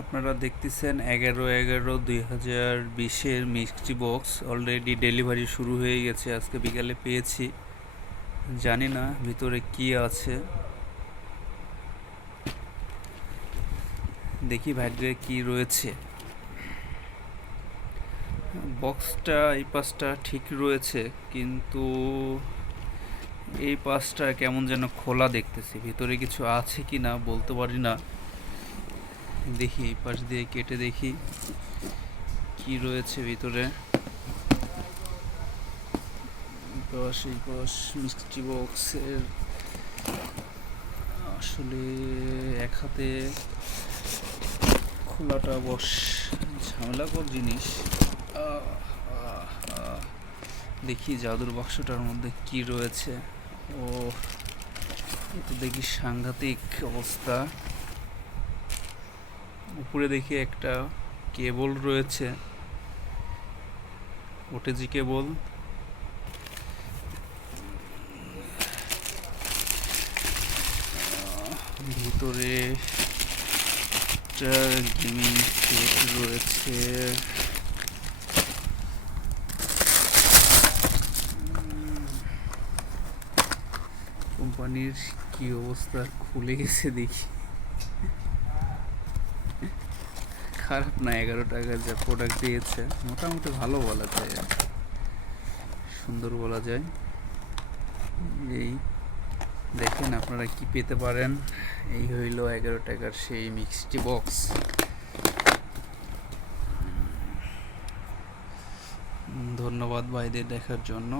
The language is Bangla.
আপনারা দেখতেছেন 11/11/2020 মিষ্টি বক্স অলরেডি ডেলিভারি শুরু হয়ে গেছে। আজকে বিকালে পেয়েছি, জানি না ভিতরে কি আছে, দেখি ভাগ্যে কি রয়েছে। বক্সটা এই পাশটা ঠিক রয়েছে, কিন্তু এই পাশটা কেমন যেন খোলা দেখতেছি। ভিতরে কিছু আছে কি না বলতে পারি না। দেখি এই পাশ দিয়ে কেটে দেখি কি রয়েছে ভিতরে। এই পাশ মিষ্টি বক্সের আসলে এক হাতে খোলাটা বস ঝামেলাকর জিনিস। দেখি জাদুর বাক্সটার মধ্যে কি রয়েছে। ও, এটা দেখি সাংঘাতিক অবস্থা। উপরে দেখি একটা কেবল রয়েছে, ওটিজি কেবল। ভিতরে একটা গেমিং সেট রয়েছে। কোম্পানির কি অবস্থা, খুলে গেছে দেখি। খারাপ না, 11 টাকার যা প্রোডাক্ট দিয়েছে মোটামুটি ভালো বলা যায়, সুন্দর বলা যায়। এই দেখেন আপনারা কি পেতে পারেন। এই হইল 11 টাকার সেই মিক্সটি বক্স। ধন্যবাদ ভাইদের দেখার জন্য।